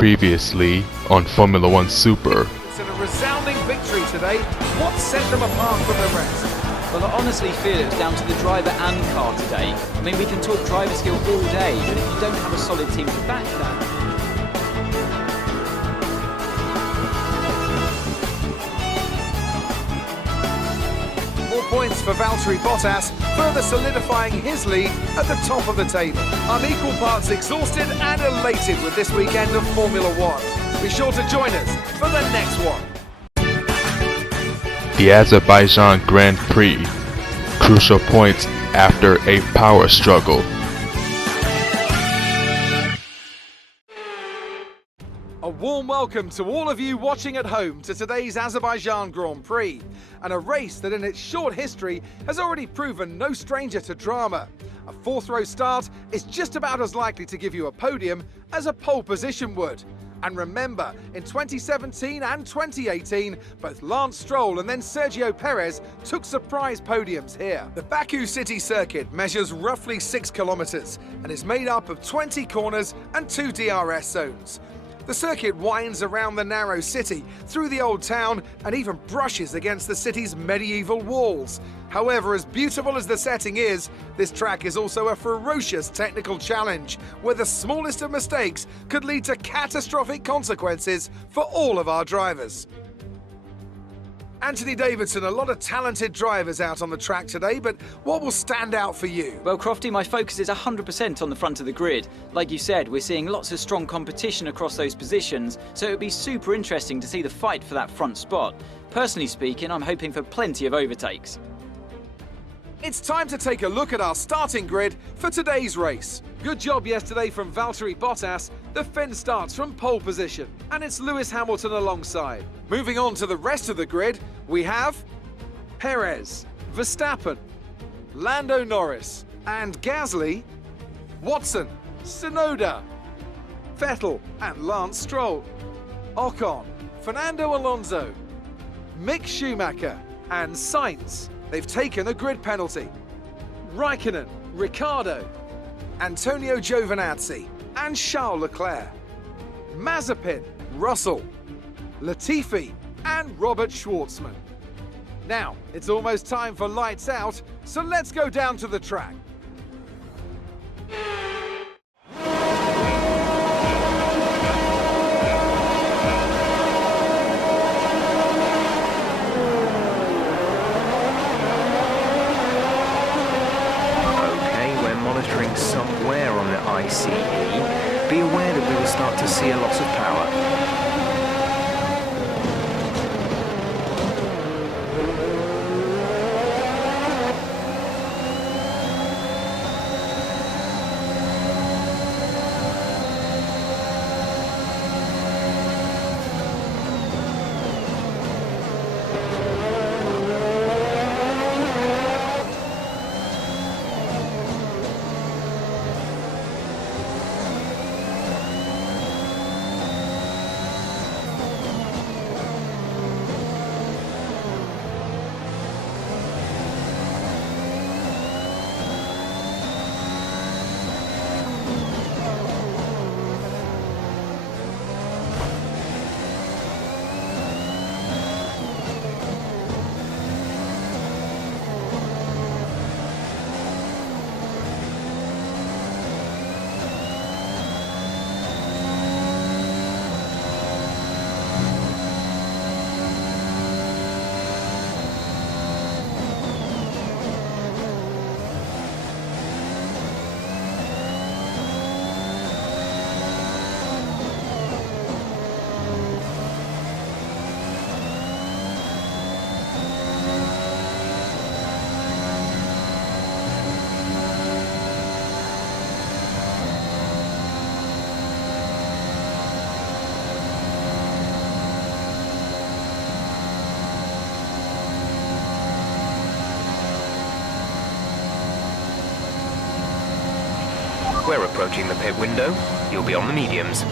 Previously on Formula One Super. It's a resounding victory today. What set them apart from the rest? Well, I honestly feel it was down to the driver and car today. I mean, we can talk driver skill all day, but if you don't have a solid team to back that... More points for Valtteri Bottas, further solidifying his lead at the top of the table. I'm equal parts exhausted and elated with this weekend of Formula One. Be sure to join us for the next one. The Azerbaijan Grand Prix. Crucial points after a power struggle. A warm welcome to all of you watching at home to today's Azerbaijan Grand Prix, and a race that in its short history has already proven no stranger to drama. A fourth-row start is just about as likely to give you a podium as a pole position would. And remember, in 2017 and 2018, both Lance Stroll and then Sergio Perez took surprise podiums here. The Baku City Circuit measures roughly 6 kilometers and is made up of 20 corners and 2 DRS zones. The circuit winds around the narrow city, through the old town, and even brushes against the city's medieval walls. However, as beautiful as the setting is, this track is also a ferocious technical challenge, where the smallest of mistakes could lead to catastrophic consequences for all of our drivers. Anthony Davidson, a lot of talented drivers out on the track today, but what will stand out for you? Well, Crofty, my focus is 100% on the front of the grid. Like you said, we're seeing lots of strong competition across those positions, so it would be super interesting to see the fight for that front spot. Personally speaking, I'm hoping for plenty of overtakes. It's time to take a look at our starting grid for today's race. Good job yesterday from Valtteri Bottas. The Finn starts from pole position, and it's Lewis Hamilton alongside. Moving on to the rest of the grid, we have Perez, Verstappen, Lando Norris, and Gasly, Watson, Tsunoda, Vettel and Lance Stroll, Ocon, Fernando Alonso, Mick Schumacher and Sainz. They've taken a grid penalty. Raikkonen, Ricciardo, Antonio Giovinazzi and Charles Leclerc, Mazepin, Russell, Latifi and Robert Schwartzman. Now, it's almost time for lights out, so let's go down to the track. Somewhere on the ICE, be aware that we will start to see a loss of power. We're approaching the pit window. You'll be on the mediums.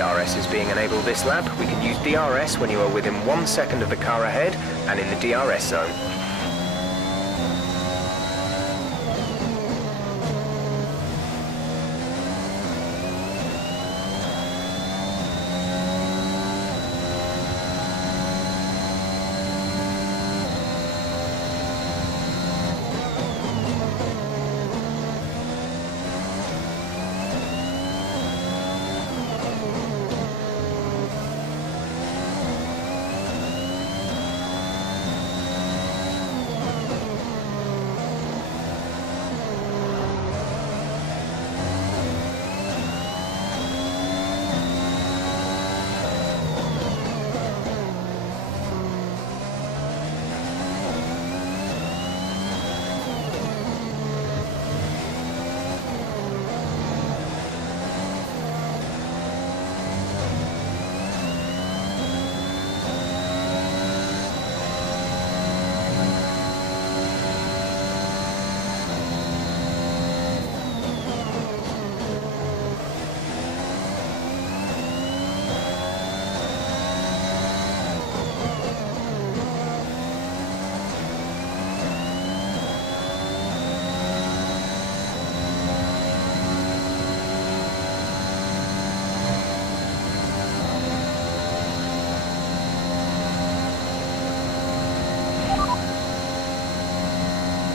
DRS is being enabled this lap. We can use DRS when you are within 1 second of the car ahead and in the DRS zone.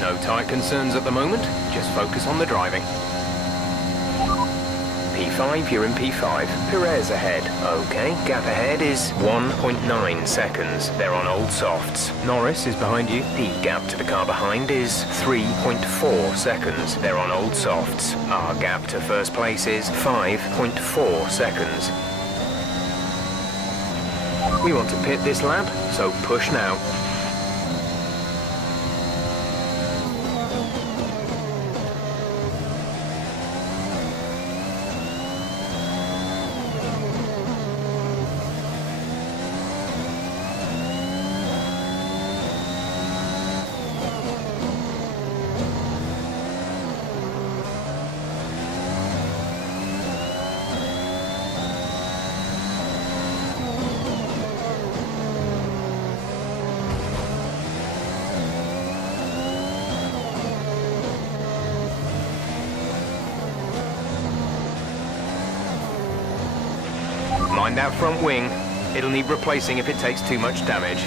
No tyre concerns at the moment, just focus on the driving. P5, you're in P5. Perez ahead. Okay, gap ahead is 1.9 seconds. They're on old softs. Norris is behind you. The gap to the car behind is 3.4 seconds. They're on old softs. Our gap to first place is 5.4 seconds. We want to pit this lap, so push now. Mind that front wing. It'll need replacing if it takes too much damage.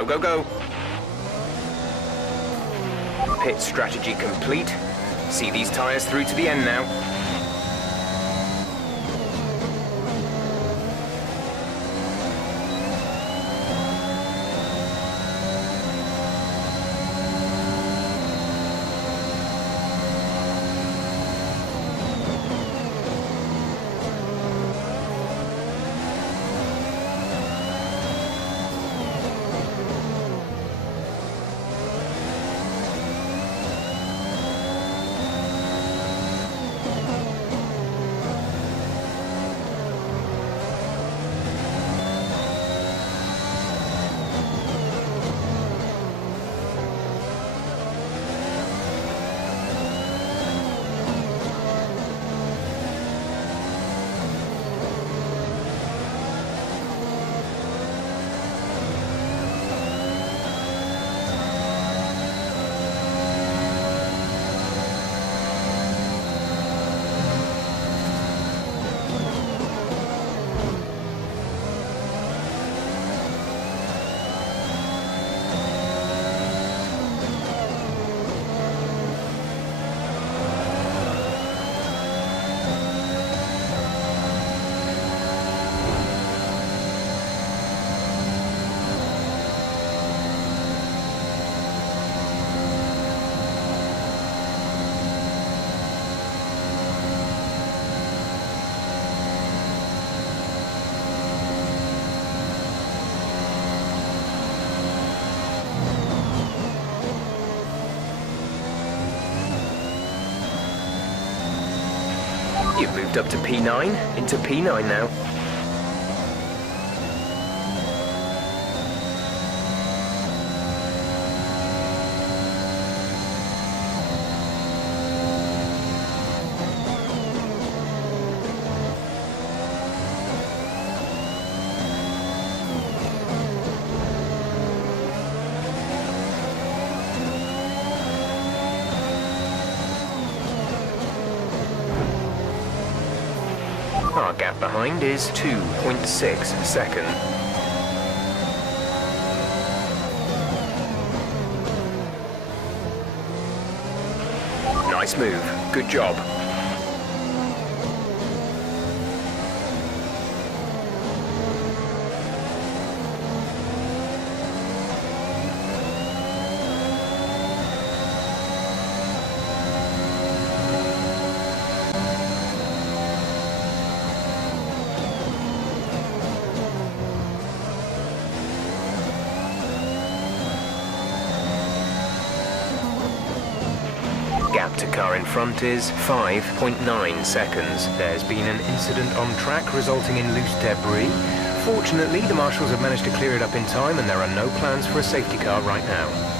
Go, go, go. Pit strategy complete. See these tyres through to the end now. You've moved up to P9, into P9 now. Our gap behind is 2.6 seconds. Nice move. Good job. Gap to car in front is 5.9 seconds. There's been an incident on track resulting in loose debris. Fortunately, the marshals have managed to clear it up in time and there are no plans for a safety car right now.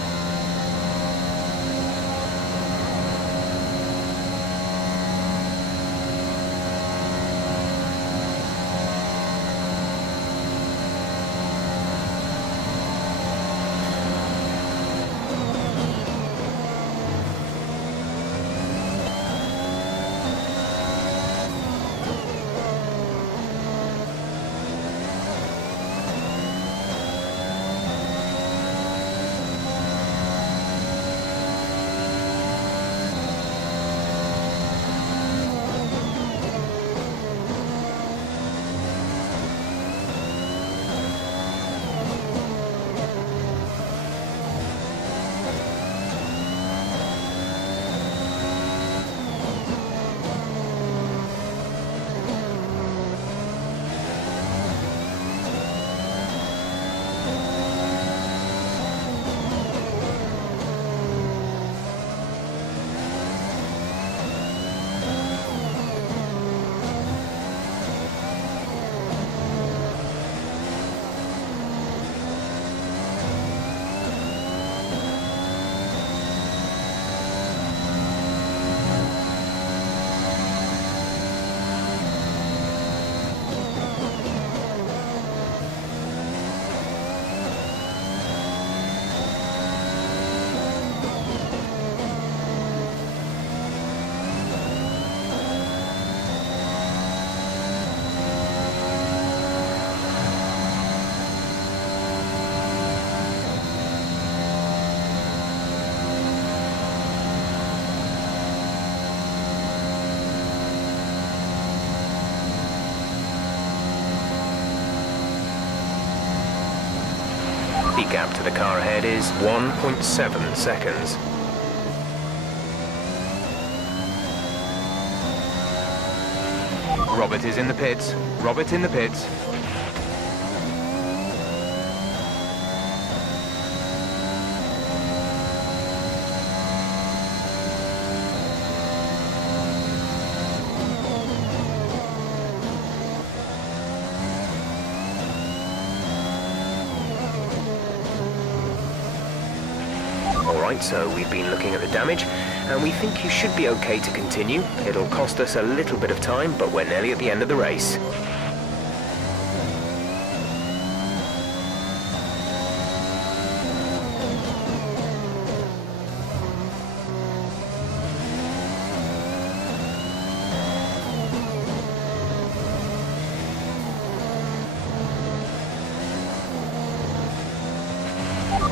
Gap to the car ahead is 1.7 seconds. Robert is in the pits. Robert in the pits. Alright, so we've been looking at the damage, and we think you should be okay to continue. It'll cost us a little bit of time, but we're nearly at the end of the race.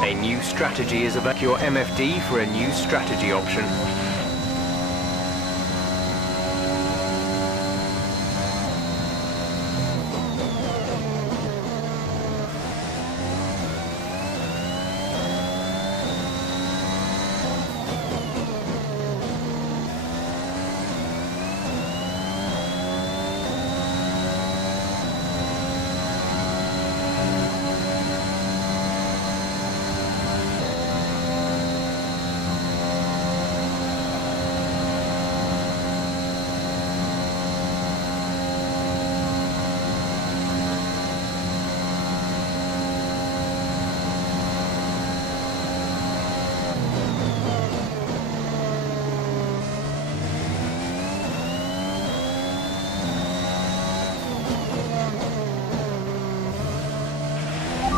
A new strategy is about your MFD for a new strategy option.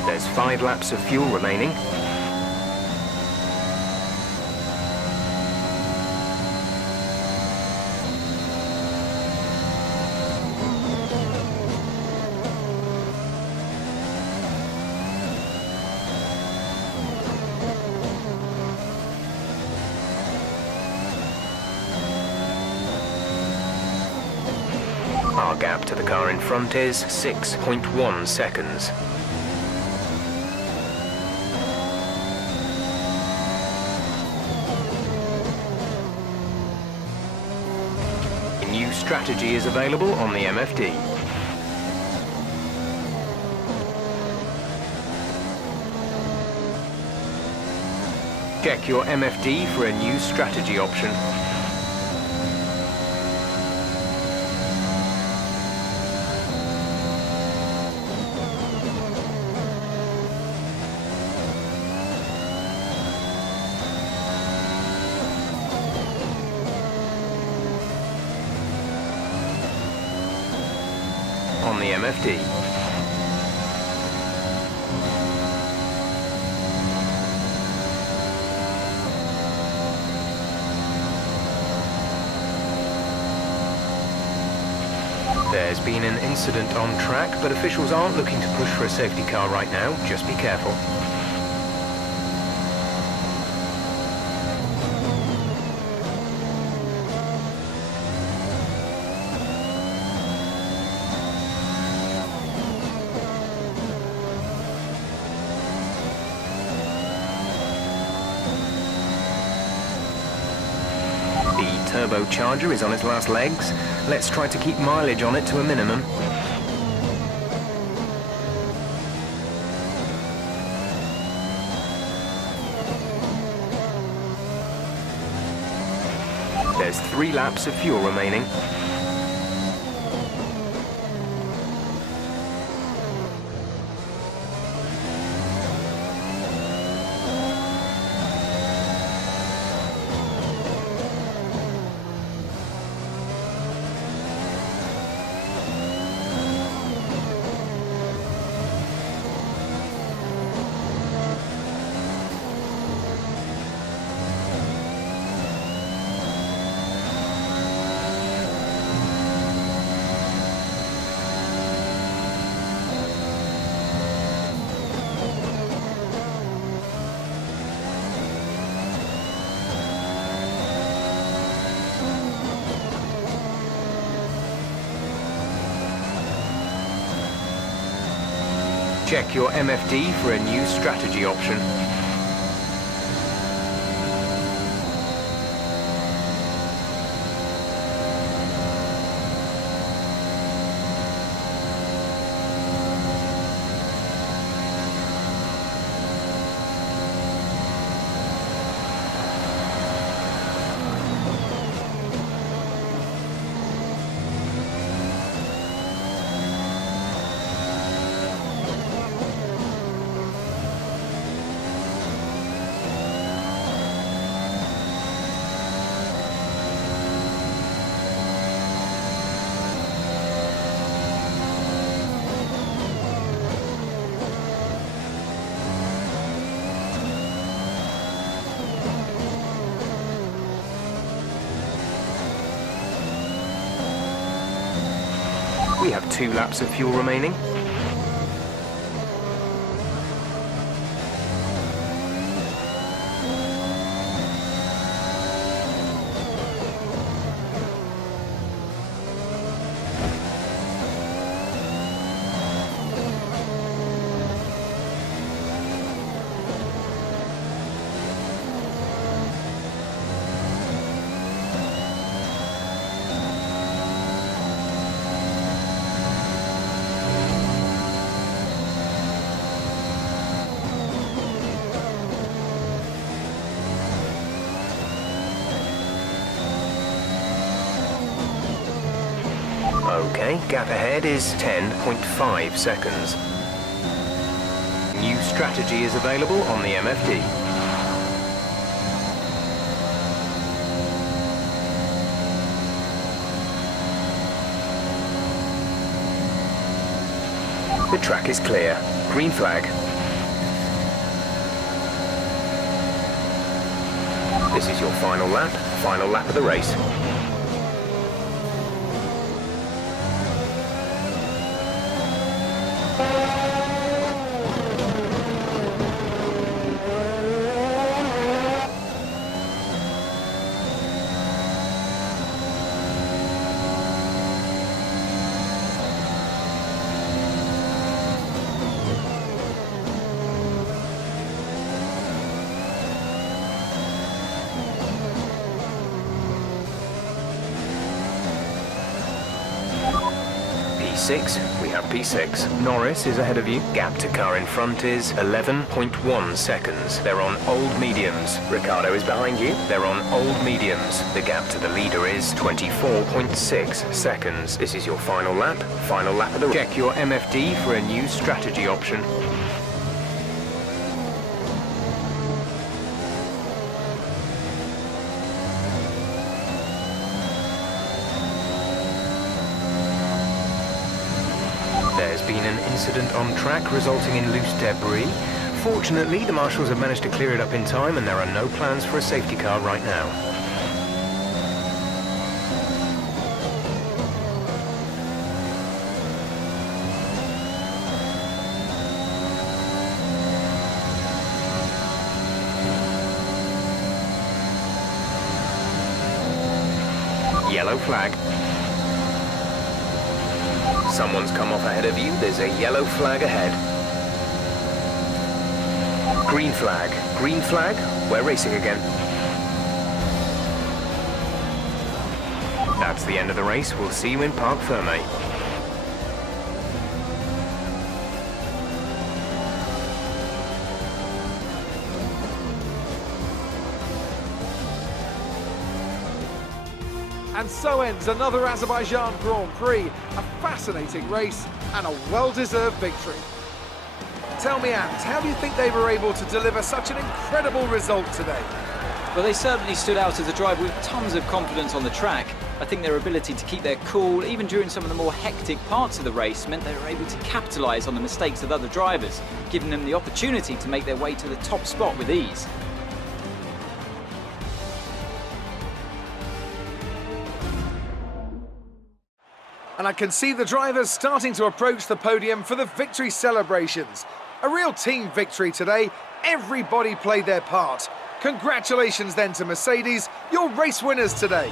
There's 5 laps of fuel remaining. Our gap to the car in front is 6.1 seconds. A new strategy is available on the MFD. Check your MFD for a new strategy option. On the MFD. There's been an incident on track, but officials aren't looking to push for a safety car right now. Just be careful. The turbocharger is on its last legs. Let's try to keep mileage on it to a minimum. There's 3 laps of fuel remaining. Check your MFD for a new strategy option. We have 2 laps of fuel remaining. Okay, gap ahead is 10.5 seconds. New strategy is available on the MFD. The track is clear. Green flag. This is your final lap of the race. P6, we have P6. Norris is ahead of you. Gap to car in front is 11.1 seconds. They're on old mediums. Ricardo is behind you. They're on old mediums. The gap to the leader is 24.6 seconds. This is your final lap of the race. Check your MFD for a new strategy option. There's been an incident on track resulting in loose debris. Fortunately, the marshals have managed to clear it up in time and there are no plans for a safety car right now. Yellow flag. Someone's come off ahead of you. There's a yellow flag ahead. Green flag. Green flag. We're racing again. That's the end of the race. We'll see you in Parc Fermé. And so ends another Azerbaijan Grand Prix, a fascinating race and a well-deserved victory. Tell me, Ant, how do you think they were able to deliver such an incredible result today? Well, they certainly stood out as a driver with tons of confidence on the track. I think their ability to keep their cool, even during some of the more hectic parts of the race, meant they were able to capitalise on the mistakes of other drivers, giving them the opportunity to make their way to the top spot with ease. And I can see the drivers starting to approach the podium for the victory celebrations. A real team victory today. Everybody played their part. Congratulations then to Mercedes, your race winners today.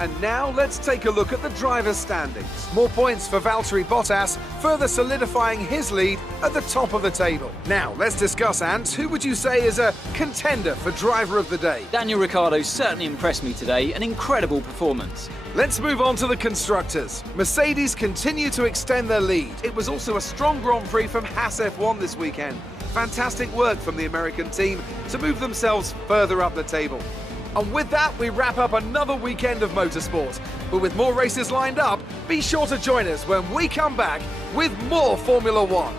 And now let's take a look at the driver's standings. More points for Valtteri Bottas, further solidifying his lead at the top of the table. Now let's discuss, Ant, who would you say is a contender for driver of the day? Daniel Ricciardo certainly impressed me today, an incredible performance. Let's move on to the constructors. Mercedes continue to extend their lead. It was also a strong Grand Prix from Haas F1 this weekend. Fantastic work from the American team to move themselves further up the table. And with that, we wrap up another weekend of motorsport. But with more races lined up, be sure to join us when we come back with more Formula One.